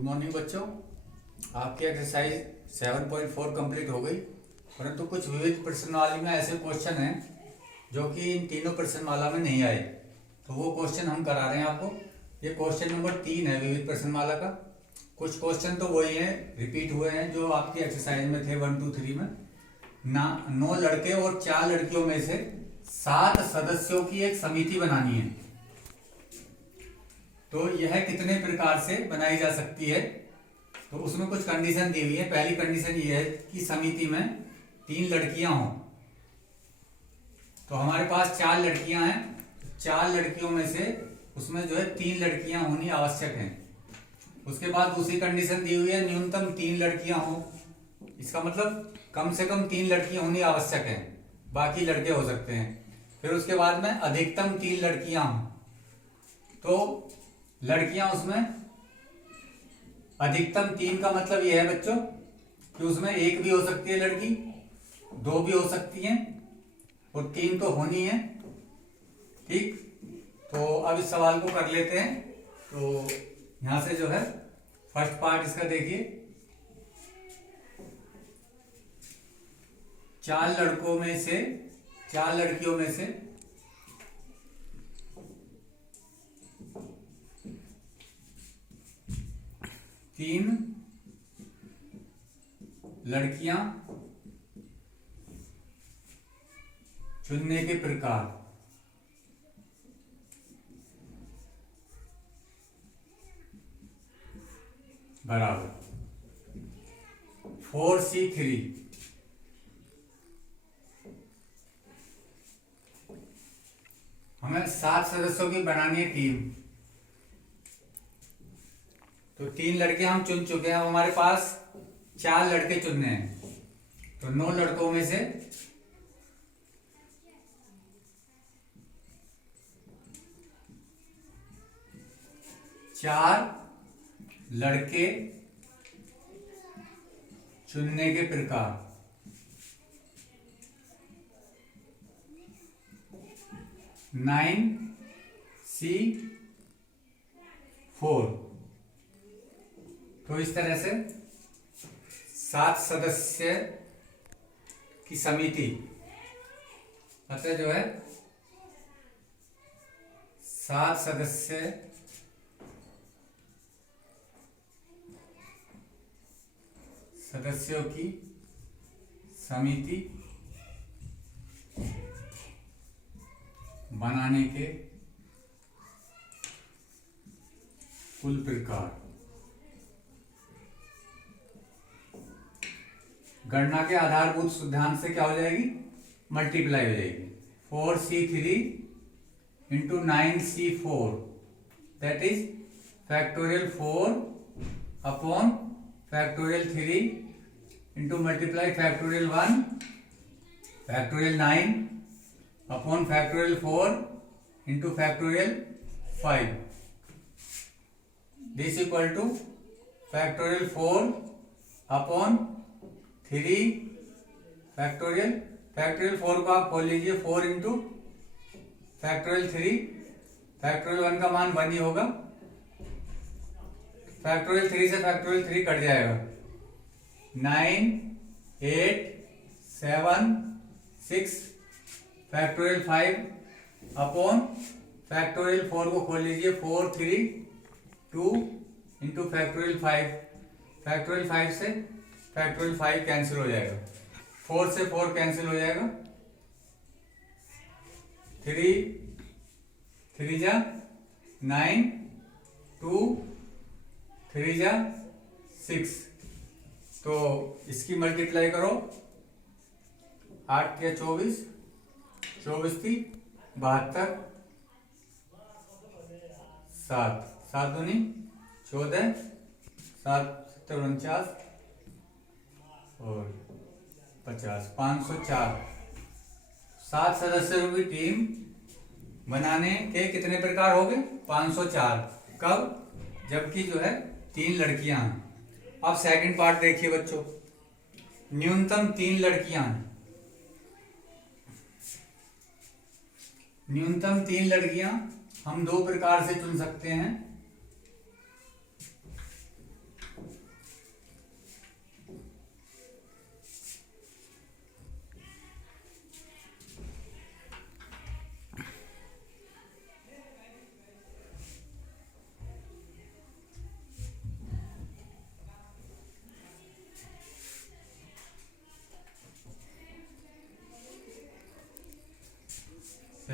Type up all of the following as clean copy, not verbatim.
Good morning बच्चों। आपकी exercise 7.4 complete हो गई, परंतु कुछ विविध प्रश्नावली में ऐसे क्वेश्चन हैं जो कि इन तीनों प्रश्नमाला में नहीं आए, तो वो क्वेश्चन हम करा रहे हैं आपको। ये क्वेश्चन नंबर 3 है विविध प्रश्नमाला का। कुछ क्वेश्चन तो वही हैं, रिपीट हुए हैं जो आपकी एक्सरसाइज में थे 1 2 3 में। 9 लड़के और 4 लड़कियों में से 7 सदस्यों की एक समिति बनानी है, तो यह कितने प्रकार से बनाई जा सकती है। तो उसमें कुछ कंडीशन दी हुई है। पहली कंडीशन ये है कि समिति में 3 लड़कियां हों। तो हमारे पास 4 लड़कियां हैं, 4 लड़कियों में से उसमें जो है 3 लड़कियां होनी आवश्यक हैं। उसके बाद दूसरी कंडीशन दी हुई है न्यूनतम 3 लड़कियां हों। इसका मतलब कम से कम 3 लड़कियां होनी आवश्यक है, बाकी लड़के हो सकते हैं। फिर उसके बाद में अधिकतम 3 लड़कियां हों। तो लड़कियां उसमें अधिकतम 3 का मतलब यह है बच्चों कि उसमें 1 भी हो सकती है लड़की, 2 भी हो सकती हैं और 3 तो होनी है। ठीक, तो अब इस सवाल को कर लेते हैं। तो यहां से जो है फर्स्ट पार्ट इसका देखिए। 4 लड़कों में से 4 लड़कियों में से 3 लड़कियां चुनने के प्रकार। बराबर 4C3। हमें 7 सदस्यों की बनानी है टीम। तो 3 लड़के हम चुन चुके हैं, अब हमारे पास 4 लड़के चुनने हैं। तो 9 लड़कों में से 4 लड़के चुनने के प्रकार। 9C4। तो इस तरह से 7 सदस्य की समिति, अतः जो है 7 सदस्यों की समिति बनाने के कुल प्रकार। गणना के आधारभूत सिद्धांत से क्या हो जाएगी, मल्टीप्लाई हो जाएगी। 4C3 into 9C4 that is factorial 4 upon factorial 3 into multiply factorial 1 factorial 9 upon factorial 4 into factorial 5 this equal two factorial 4 upon 3 factorial 4 को आप खोल लीजिए, 4 इंटू फैक्टोरियल 3 फैक्टोरियल 1 का मान 1 ही होगा। फैक्टोरियल 3 से फैक्टोरियल 3 कट जाएगा। 9 8 7 6 फैक्टोरियल 5 अपॉन फैक्टोरियल 4 को खोल लीजिए, 4 3 2 इंटू फैक्टोरियल 5 फैक्टोरियल 5 से फैक्टोरियल 5 कैंसिल हो जाएगा, 4 से 4 कैंसिल हो जाएगा, 3 जा 9 2 3 जा 6। तो इसकी मल्टीप्लाई करो, 8 के 24 24 थी 72 7 7 दूनी 14 7 7 49 और 50 504। 7 सदस्यों की टीम बनाने के कितने प्रकार हो गए, 504। कब, जबकि जो है 3 लड़कियां हैं। अब सेकंड पार्ट देखिए बच्चों, न्यूनतम 3 लड़कियां हैं। न्यूनतम 3 लड़कियां हम 2 प्रकार से चुन सकते हैं।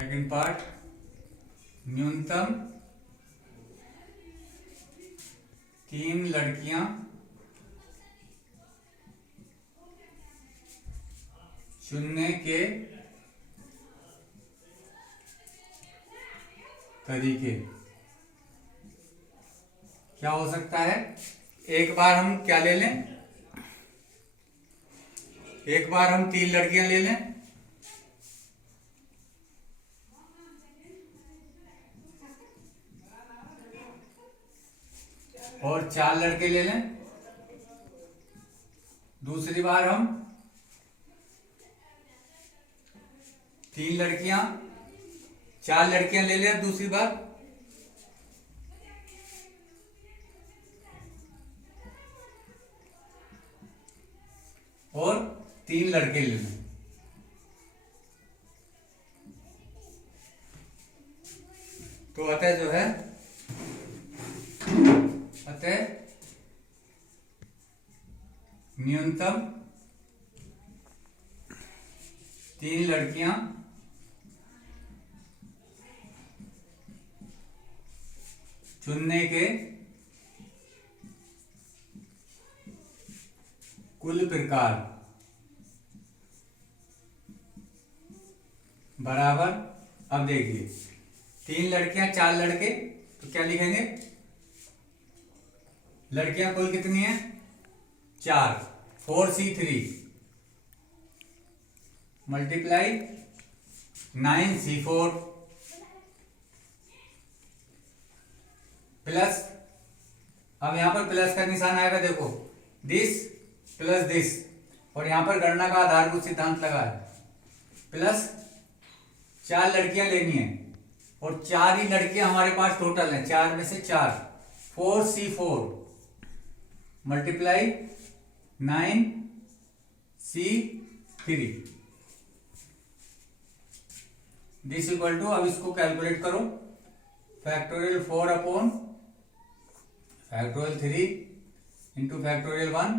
सेकंड पार्ट, न्यूनतम 3 लड़कियां चुनने के तरीके। क्या हो सकता है? एक बार हम क्या ले लें, एक बार हम 3 लड़कियां ले लें और 4 लड़के ले लें। दूसरी बार हम 3 लड़कियां 4 लड़कियां ले लें दूसरी बार, और 3 लड़के ले लें। तो अतः जो है, अतः न्यूनतम 3 लड़कियां चुनने के कुल प्रकार बराबर, अब देखिए 3 लड़कियां 4 लड़के, तो क्या लिखेंगे? लड़कियां कुल कितनी है? 4, 4C3 मल्टीप्लाई 9C4 प्लस, अब यहां पर प्लस का निशान आएगा, देखो दिस प्लस दिस, और यहां पर गणना का आधारभूत सिद्धांत लगा है, प्लस 4 लड़कियां लेनी है और 4 ही लड़कियां हमारे पास टोटल हैं, 4 में से 4, 4C4 multiply 9C3 this equal to, अब इसको कैलकुलेट करो, factorial 4 upon factorial 3 into factorial 1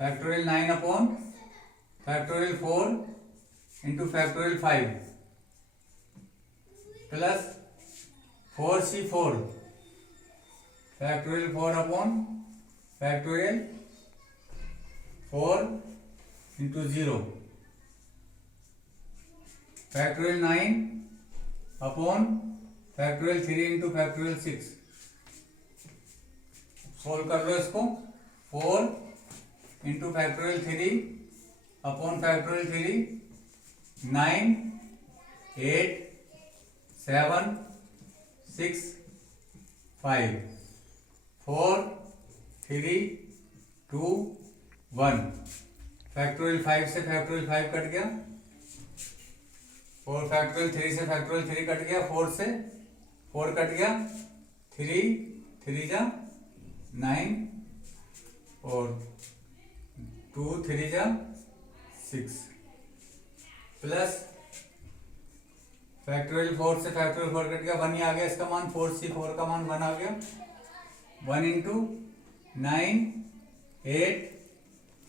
factorial 9 upon factorial 4 into factorial 5 plus 4C4 factorial 4 upon factorial 4 into 0 factorial 9 upon factorial 3 into factorial 6। Solve कर लो इसको, 4 into factorial 3 upon factorial 3, 9 8 7 6 5 4 3 2 1 factorial 5 से factorial 5 cut गया, और factorial 3 से factorial 3 cut गया, 4 से 4 cut गया, 3 3 जा 9 और 2 3 जा 6 प्लस फैक्टोरियल 4 से फैक्टोरियल 4 कट गया, 1 ही आ गया इसका मान, 4C4 का मान 1 आ गया, 1 into 9 8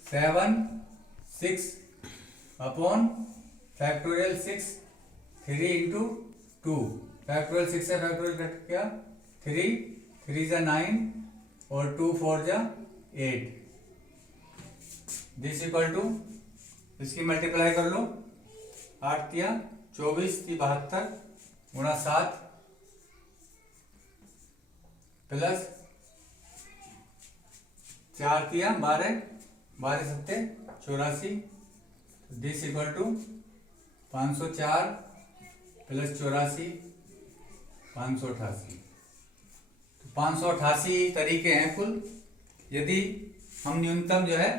7 6 upon factorial 6 3 into 2 factorial 6 से फैक्टोरियल कट गया, 3 3 जा 9 और 2 4 जा 8 दिस इक्वल टू, इसकी मल्टीप्लाई कर लो, 8 तिया 24 × 72 गुणा 7 प्लस 4 तिया 12 12 7 84 दिस इक्वल टू 504 प्लस 84 588। 588 तरीके हैं कुल। यदि हम न्यूनतम जो है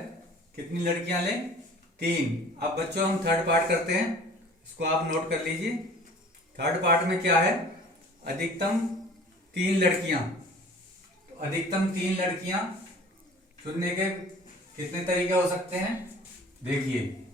कितनी लड़कियां लें? 3। अब बच्चों हम थर्ड पार्ट करते हैं, इसको आप नोट कर लीजिए। थर्ड पार्ट में क्या है? अधिकतम 3 लड़कियां। तो अधिकतम 3 लड़कियां चुनने के कितने तरीके हो सकते हैं? देखिए,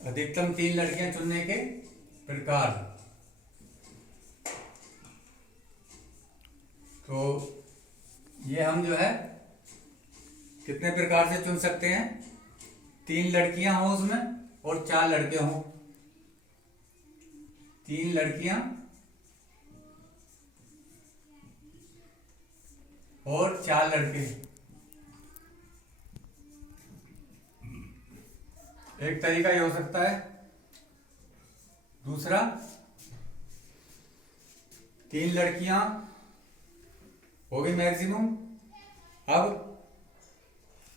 अधिकतम 3 लड़कियां चुनने के प्रकार। प्रकार से चुन सकते हैं, 3 लड़कियां हों उसमें और 4 लड़के हों। 3 लड़कियां और 4 लड़के। एक तरीका ये हो सकता है। दूसरा, 3 लड़कियां हो गई मैक्सिमम। अब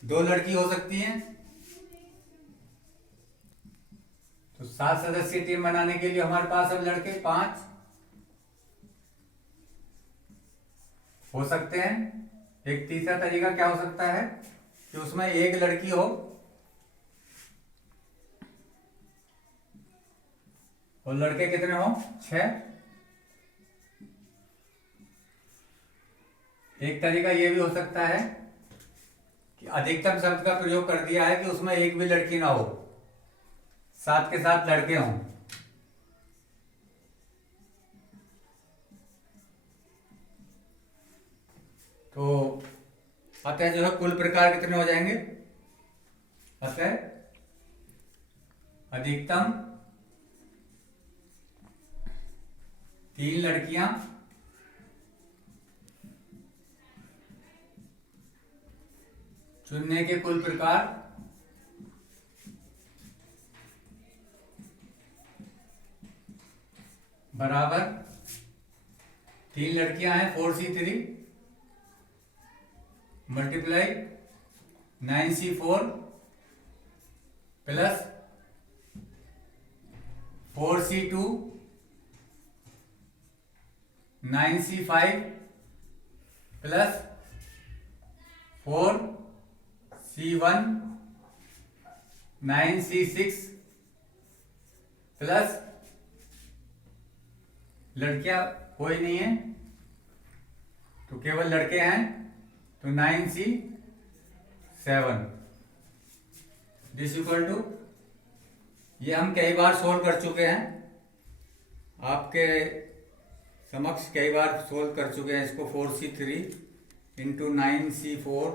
2 लड़की हो सकती हैं। तो 7 सदस्यीय टीम बनाने के लिए हमारे पास अब लड़के 5 हो सकते हैं। एक तीसरा तरीका क्या हो सकता है कि उसमें एक लड़की हो और लड़के कितने हो, 6। एक तरीका यह भी हो सकता है कि अधिकतम शब्द का प्रयोग कर दिया है कि उसमें एक भी लड़की ना हो, 7 के 7 लड़के हों। तो अतः जो है कुल प्रकार कितने हो जाएंगे? अतः अधिकतम 3 लड़कियां चुनने के कुल प्रकार बराबर 3 लड़कियां हैं 4C3 multiply 9C4 plus 4C2 9C5 plus 4C1 9C6 plus लड़कियां कोई नहीं है तो केवल लड़के हैं तो 9C7 दिस इक्वल टू, ये हम कई बार सोल्व कर चुके हैं, आपके समक्ष कई बार सोल्व कर चुके हैं इसको। 4C3 इंटू 9C4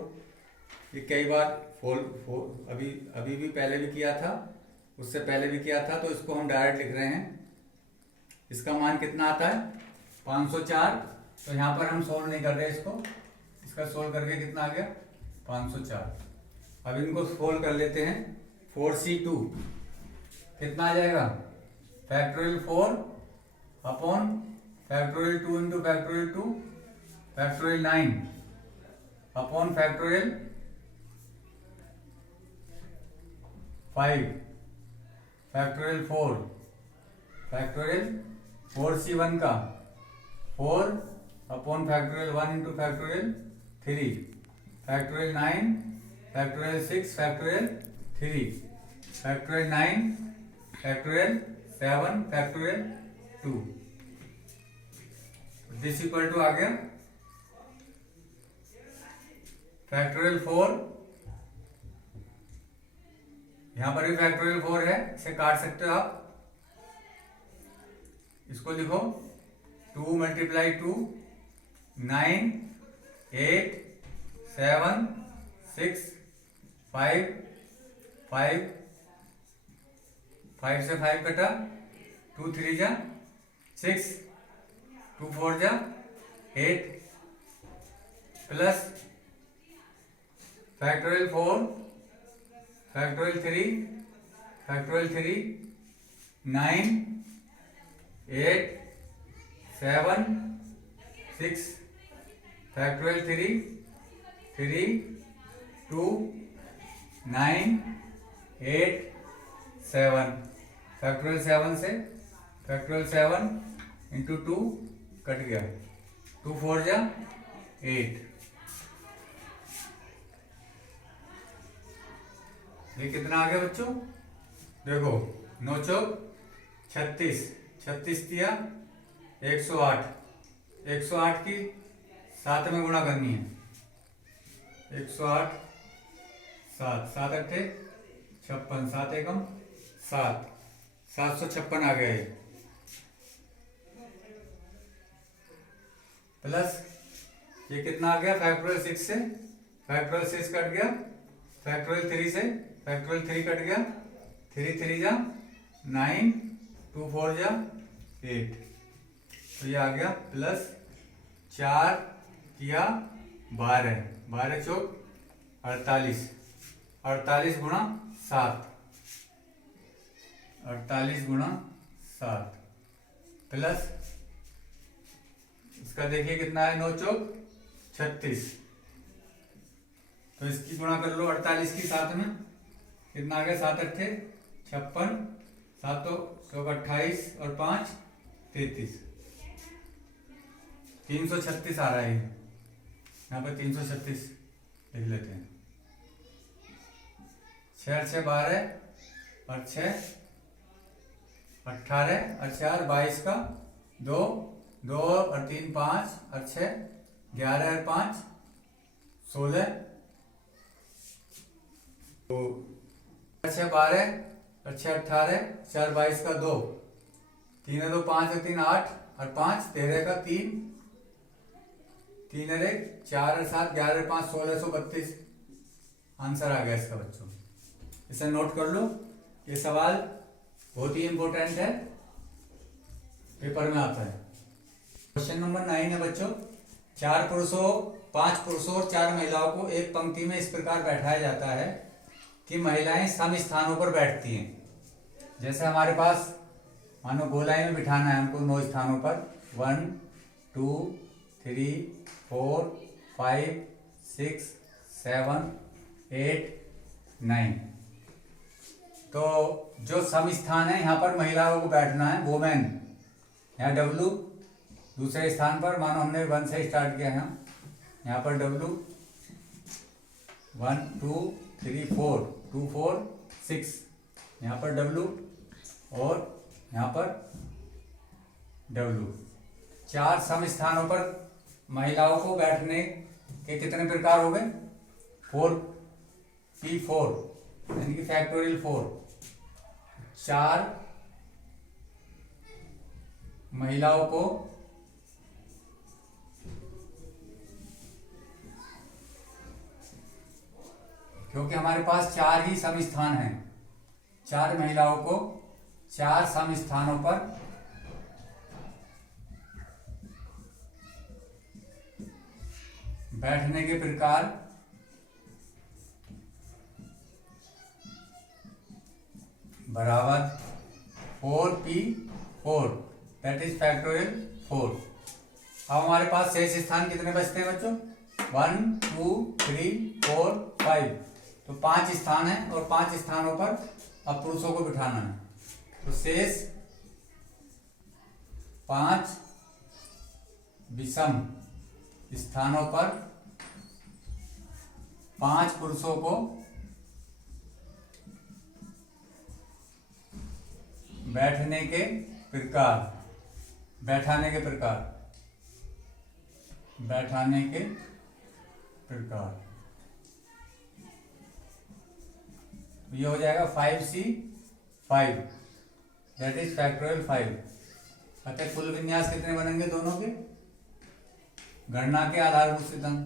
ये कई बार अभी भी पहले भी किया था, उससे पहले भी किया था। तो इसको हम डायरेक्ट लिख रहे हैं। इसका मान कितना आता है? 504। तो यहाँ पर हम सोल्व नहीं कर रहे इसको, इसका सोल्व करके कितना आ गया? 504। अब इनको सोल्व कर लेते हैं। 4C2 कितना आ जाएगा? Factorial 4 upon factorial 2 into factorial 2 factorial 9 upon factorial 5 factorial 4 factorial 4C1 का 4 upon factorial 1 into factorial 3 factorial 9 factorial 6 factorial 3 factorial 9 factorial 7 factorial 2 this equal to आ गया फैक्टोरियल 4। यहां पर भी फैक्टोरियल 4 है, इसे काट सकते हो आप। इसको लिखो 2 मल्टीप्लाई 2 9 8 7 6 5 5 5 से 5 कटा 2 3 जा 6 2 4 जा 8 plus factorial 4 factorial 3 factorial 3 9 8 7 6 factorial 3 3 2 9 8 7 factorial 7 से फैक्टोरियल 7 इंटू 2 कट गया 2 4 जा 8। ये कितना आ गया बच्चों? देखो 9 चौक 36 36 दिया 108 108 की 7 में गुणा करनी है। 108 7 7 अट्ठे 56 7 एकम 7 756 आ गया ये प्लस ये कितना आ गया? फैक्टोरियल 6 से फैक्टोरियल 6 कट गया फैक्टोरियल 3 से फैक्टोरियल 3 कट गया, 3 3 जा 9, 2 4 जा 8, तो ये आ गया प्लस 4 किया 12, 12 चौक 48, 48 गुणा 7, 48 गुणा 7 प्लस इसका देखिए कितना है, 9 चौक 36, तो इसकी गुणा कर लो 48 की 7 में, कितना आ गया 7 अट्ठे 56, 7 चौक 28 और 5 33, 336 आ रहा है, यहाँ पर 336 लिख लेते हैं। 6 6 12 और 6 18 और 4 22 का 2 2 और 3 5 और 6 11 और 5 16, तो 6 12 और 6 18, 4 22 का 2, 3 2 5 और 3 8 और 5 13 का 3 3 और 1 4 और 7 11 और 5 1632 आंसर आ गया इसका बच्चों। इसे नोट कर लो, ये सवाल बहुत ही इंपॉर्टेंट है, पेपर में आता है। क्वेश्चन नंबर 9 है बच्चों, 4 पुरुषों 5 पुरुषों और 4 महिलाओं को एक पंक्ति में इस प्रकार बैठाया जाता है कि महिलाएं सम स्थानों पर बैठती हैं। जैसे हमारे पास मानो गोलाई में बिठाना है हमको 9 स्थानों पर, 1 2 3 4 5 6 7 8 9, तो जो सम स्थान है यहाँ पर महिलाओं को बैठना है, वोमेन, यहाँ W दूसरे स्थान पर, मानो हमने 1 से स्टार्ट किया है, यहाँ पर W 1 2 3 4 2 4 6, यहाँ पर W और यहाँ पर W, 4 सम स्थानों पर महिलाओं को बैठने के कितने प्रकार हो गए, 4 P4 यानी कि फैक्टोरियल 4, 4 महिलाओं को क्योंकि हमारे पास 4 ही सम स्थान हैं, 4 महिलाओं को 4 सम स्थानों पर बैठने के प्रकार बराबर 4P4 दैट इज फैक्टोरियल 4। अब हमारे पास शेष स्थान कितने बचते हैं बच्चों, 1 2 3 4 5, तो 5 स्थान है और 5 स्थानों पर अब पुरुषों को बिठाना है, तो शेष 5 विषम स्थानों पर 5 पुरुषों को बैठाने के प्रकार ये हो जाएगा 5C5 दैट इज फैक्टोरियल 5। अतः कुल विन्यास कितने बनेंगे दोनों के, गणना के आधारभूत सिद्धांत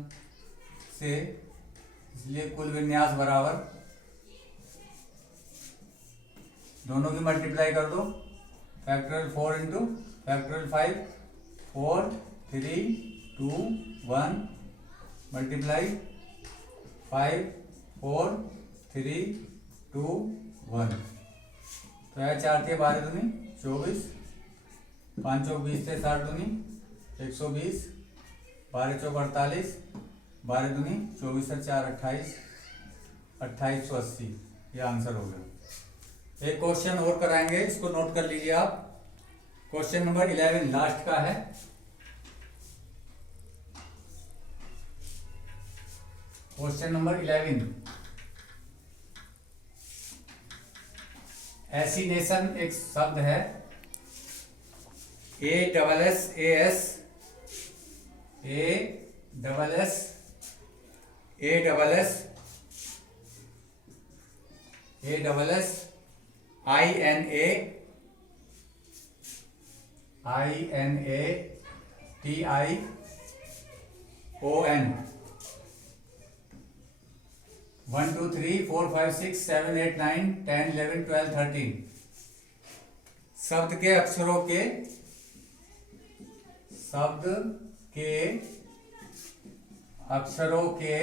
से, इसलिए कुल विन्यास बराबर दोनों की मल्टीप्लाई कर दो, फैक्टोरियल 4 इंटू फैक्टोरियल 5, 4 3 2 1 मल्टीप्लाई 5 4 3 2 1, तो यह 4 के 12 दूनी 24, 5 चौक 20 थे 60 दूनी 120, 12 चौक 48, 12 दूनी 24 और 4 28, 2880, ये आंसर हो गया। एक क्वेश्चन और कराएंगे, इसको नोट कर लीजिए आप। क्वेश्चन नंबर 11 लास्ट का है। क्वेश्चन नंबर 11, एसिनेशन एक शब्द है, INATION 1 2 3 4 5 6 7 8 9 10 11 12 13 शब्द के अक्षरों के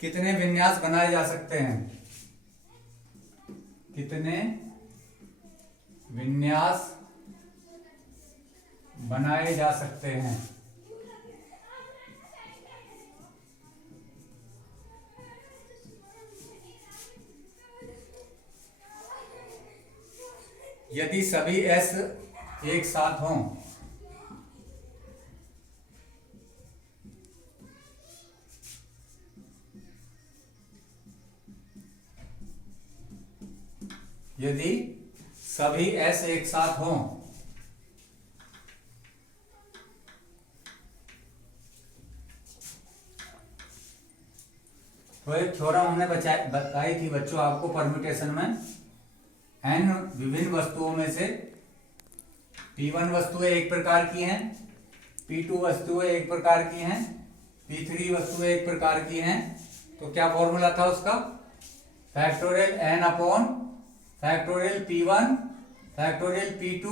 कितने विन्यास बनाए जा सकते हैं? कितने विन्यास बनाए जा सकते हैं? यदि सभी एस एक साथ हों यदि सभी एस एक साथ हों तो एक थ्योरम हमने बताई थी बच्चों आपको परम्यूटेशन में, एन विभिन्न वस्तुओं में से P1 वस्तुएं एक प्रकार की हैं, P2 वस्तुएं एक प्रकार की हैं, P3 वस्तुएं एक प्रकार की हैं। तो क्या फॉर्मूला था उसका? Factorial n upon factorial P1 factorial P2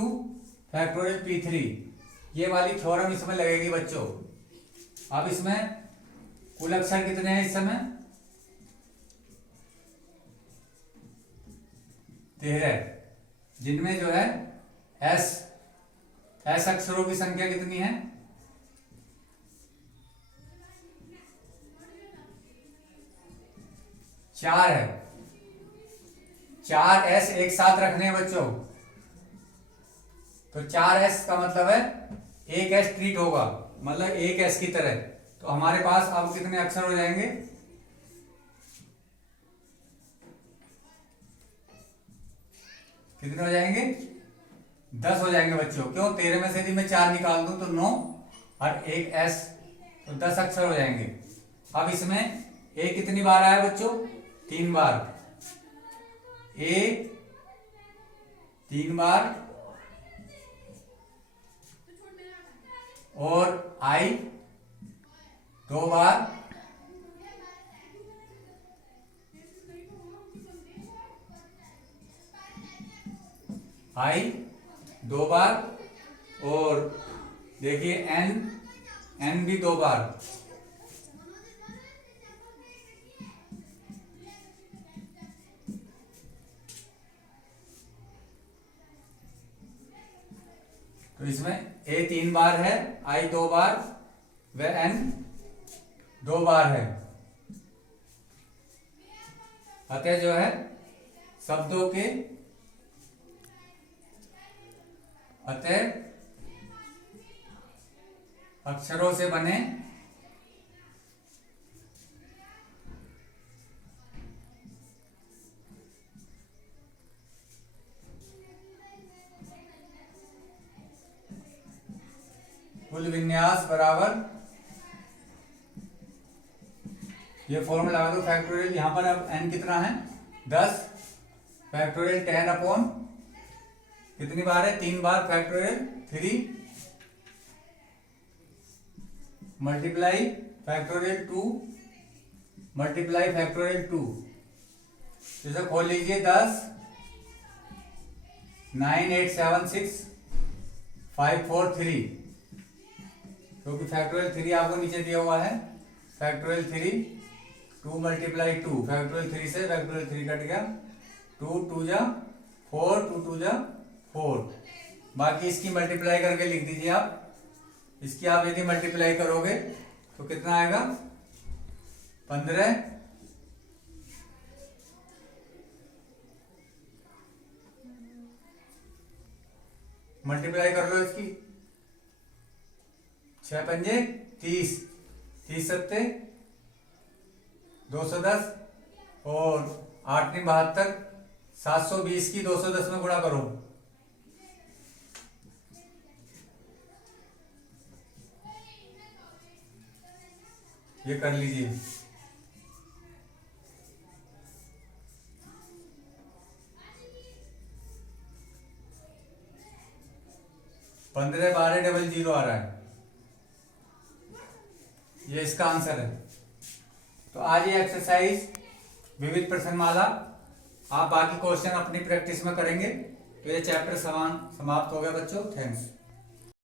factorial P3। ये वाली थ्योरम इसमें लगेगी बच्चों। अब इसमें कुल अक्षर कितने हैं इस समय? 13, जिनमें जो है एस अक्षरों की संख्या कितनी है? 4 है। 4 एस एक साथ रखने हैं बच्चों, तो 4 एस का मतलब है एक एस ट्रीट होगा, मतलब एक एस की तरह। तो हमारे पास अब कितने अक्षर हो जाएंगे? कितने हो जाएंगे? 10 हो जाएंगे बच्चों। क्यों? 13 में से यदि मैं 4 निकाल दूं तो 9 और एक एस, तो 10 अक्षर हो जाएंगे। अब इसमें ए कितनी बार आया बच्चों? 3 बार। ए 3 बार और आई 2 बार, आई 2 बार, और देखिए एन भी 2 बार। तो इसमें ए 3 बार है, आई 2 बार, व एन 2 बार है। अतः जो है शब्दों के अक्षरों से बने कुल विन्यास बराबर, ये फॉर्मूला लगा दो फैक्टोरियल। यहां पर अब n कितना है? 10 फैक्टोरियल 10 अपॉन कितनी बार है? 3 बार factorial 3 multiply factorial 2 multiply factorial 2। जैसे खोल लीजिए 10 9 8 7 6 5 4 3, क्योंकि फैक्टोरियल 3 आपको नीचे दिया हुआ है। फैक्टोरियल 3 2 मल्टीप्लाई 2, फैक्टोरियल 3 से फैक्टोरियल 3 कट गया, 2 2 जा 4, 2 2 जा 4। बाकी इसकी मल्टीप्लाई करके लिख दीजिए आप। इसकी आप यदि मल्टीप्लाई करोगे तो कितना आएगा? 15। मल्टीप्लाई कर लो इसकी, 6 पंजे 30, 30 सत्ते 210 और 8 नी 72, 720 की 210 में गुणा करो। ये कर लीजिए। पंद्रह 12 डबल 0 आ रहा है। ये इसका आंसर है। तो आज ये एक्सरसाइज विविध प्रश्नमाला आप बाकी क्वेश्चन अपनी प्रैक्टिस में करेंगे। तो ये चैप्टर समाप्त हो गया बच्चों। थैंक्स।